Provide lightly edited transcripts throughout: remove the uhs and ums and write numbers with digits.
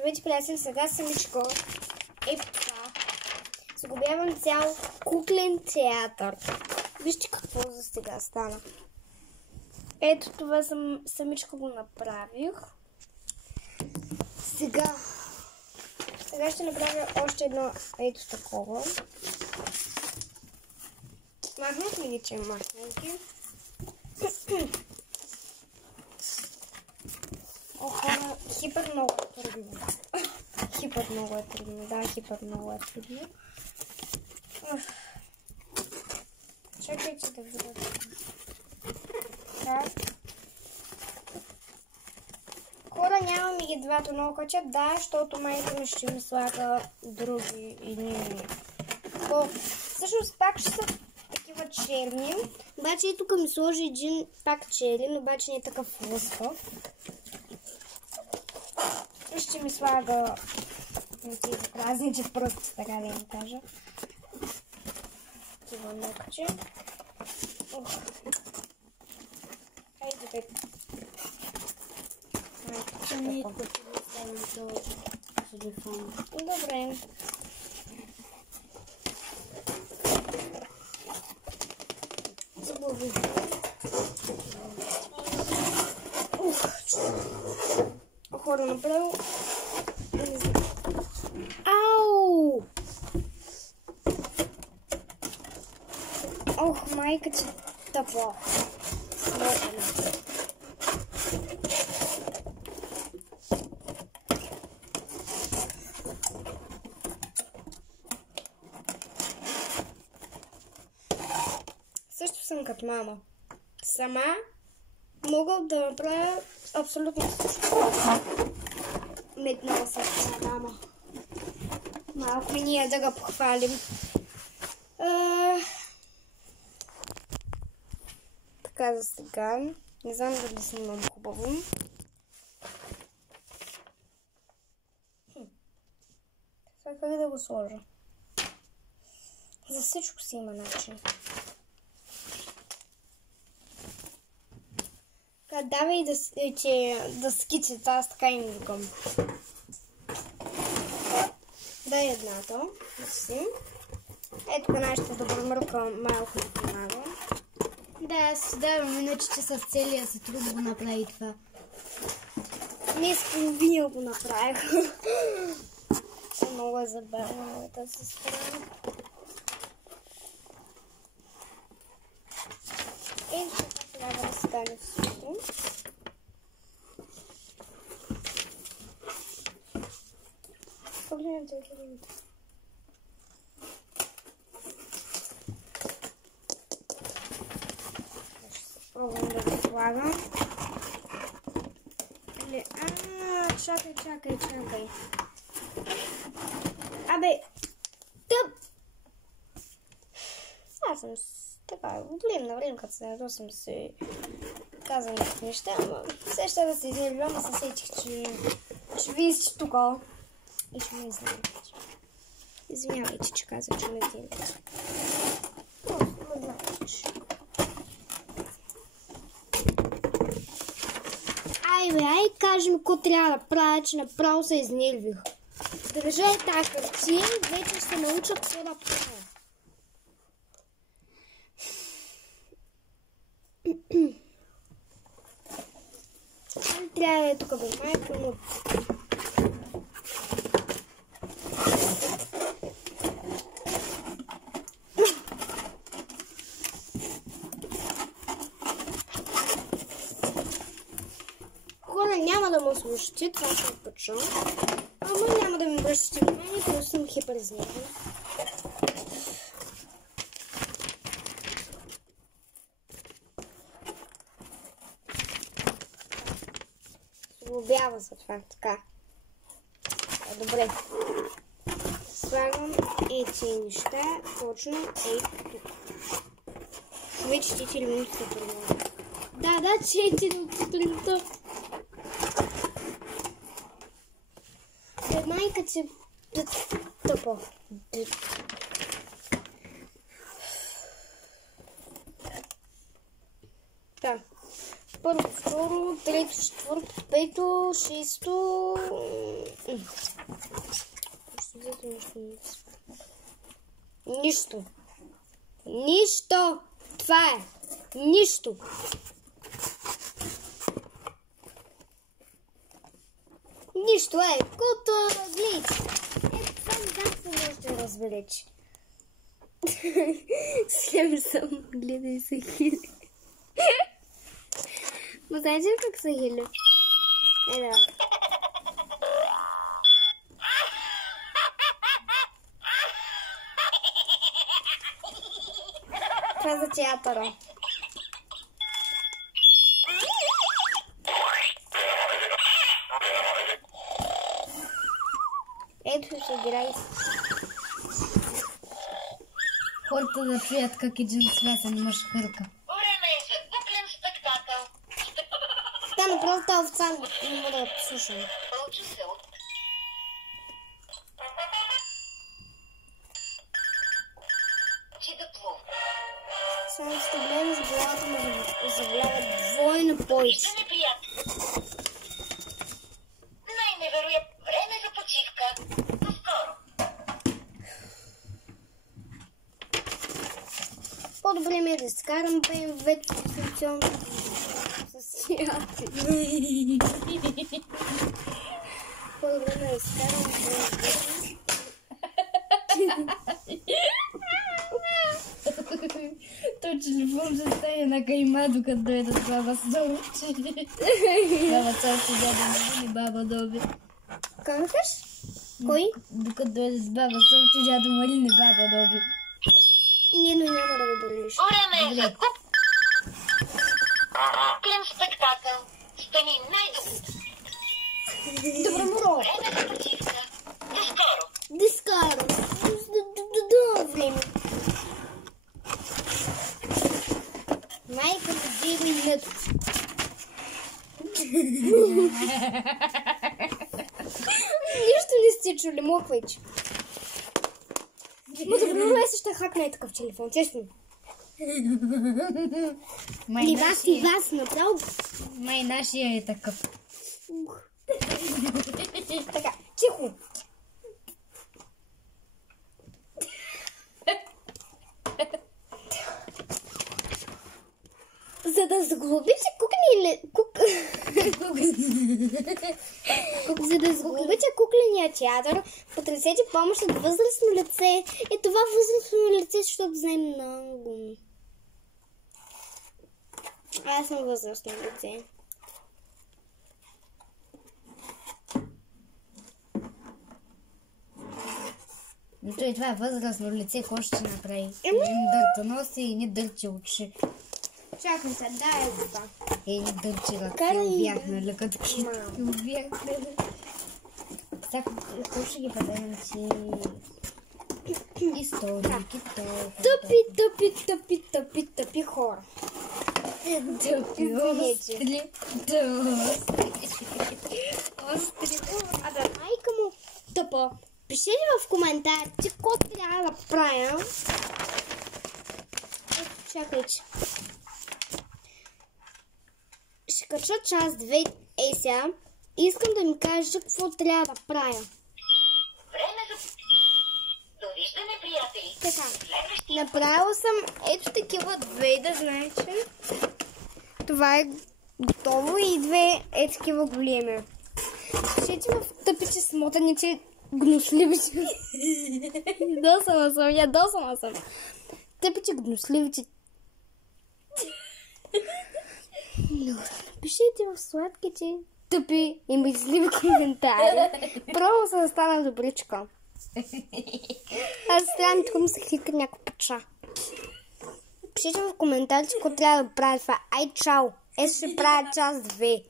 Здравейте, приятели, сега самичко е това. Загубявам цял куклен театър. Вижте какво за сега стана. Ето това самичко го направих. Сега ще направя още едно ето такова. Махнахме ги, че махнахме. Хора, хипер много е трудно. Хипер много е трудно, да, хипер много е трудно. Чакайте да видя. Так. Хора, нямам и двата много качат, да, защото майка ми ще ми слага други едни. Всъщност пак ще са такива черни. Обаче и тук ми сложи един пак черен, обаче не е такъв лъскав. Ще ми слага тези празници пръсти, така да им кажа. Такива мекче. Хайде, бе. Добре. Забуви. Хора, направо. Ау! Ох, майка, че тъпо. Смотана. Също съм като мама. Сама мога да направя абсолютно всичко. Меднала съм мама. Малко ми ние да го похвалим. Така за сега. Не знам дали снимам хубаво. Сега как да го сложа? За всичко си има начин. Давай да скиците, аз така им викам. Дай едната. Ето нашата добромърка малко ми помага. Да, аз давам, иначе че с целия се труд да го направи това. Не с половина го направих. Много е забавна моята сестра. Ето така трябва да стане всичко. Погледнете хилядите. Пробвам да го слагам. Чакай. Абе, тъп! Аз съм така, от време на време, като се ядосам си казвам някакви неща, ама все ще да се изявя, ама се сетих, че вие сте тук и ще ме изнаете. Извинявайте, че казах, че ме изнаете. Просто ме знаете. Ай, кажи ми, какво трябва да правя, че направо се изнервих. Държа и тази хартия, вече ще науча какво да правя. Трябва да е тук бе майка, но... Хора, няма да ме слушате, това ще почвам. Ама няма да ми обръщате внимание, просто съм хиперизнервена. Злобява за това, така. Добре. Слагам тези неща, точно тук. Вече 4 минути се първо. Да, 4 минути. Майка си тъпо. Да. Първо, второ, трето, четвърто, пето, шесто Нищо. Нищо. Това е. Нищо. Нищо е. Кото различ. Сам се може да разбереш. Слем съм. Гледай се хили. Но знаете ли как са хили? Да. Това е за театъра. Ето ще играй. Хората да чуят как един связан мъж хърка. Време е за куклен спектакъл. Да, направо тази овца не мога да послушам. Получи се от... Чидатло. Само ще гледам с главата му заболява двойно повече. Виждане, приятели. Най-невероятно време за почивка. До скоро. По-добре ми е да скарам BMW функцион с сияти. По-добре ми е да скарам BMW. Той телефон ще стане на кайма, докато дойдат баба Совче. Баба Совче, дядо Марин и баба Доби. Как кажеш? Кой? Докато дойдат баба Совче, дядо Марин и баба Доби. Не, но няма да го болиш. Време е за куклен спектакъл. Стани най-добре. Добре, моро. Време за почивка. До скоро. Дискаро. До време. Майка ми дига и нето. Нищо не сте чули, моквайче. Но добре, ще хакна и такъв телефон, честно. И вас направо. Май нашия е такъв. Така, тихо. За да заглобите За да заглобите кукления театър, потърсете помощ от възрастно лице. И това възрастно лице, защото знае много. Аз съм възрастно лице. Но той това е възрастно лице, какво ще направи? Един дъртоноси и ни дърчи очи. Чакай се, дай го това. Ни дърчи ръце, Карай увяхнали като китки, увяхнали. Сега какво ще ги бъдем, че... Историки, Тъпи хора. Тъпи, остри, остри. Абе, майка му тъпа. Пишете в коментарите какво трябва да правя. Чакайте. Ще кача част 2 сега. Искам да ми кажете какво трябва да правя. Време за... Довиждане, приятели. Така. Следващия Направила съм ето такива две, да знаете. Това е готово и две е такива големи. Пишете в тъпите смотаните гнусливите. Ядосана съм. Тъпите гнусливите. Пишете в сладките тъпи и мисливи коментари. Пробвам се да стана добричка. Аз трябва тук ми се хлика някаква пача. Пишете в коментарите какво трябва да правя това. Ай, чао! Ето ще правя част 2.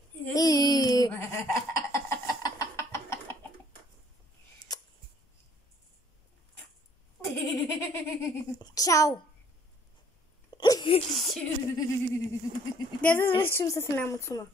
Чао! Да завършим с една муцуна.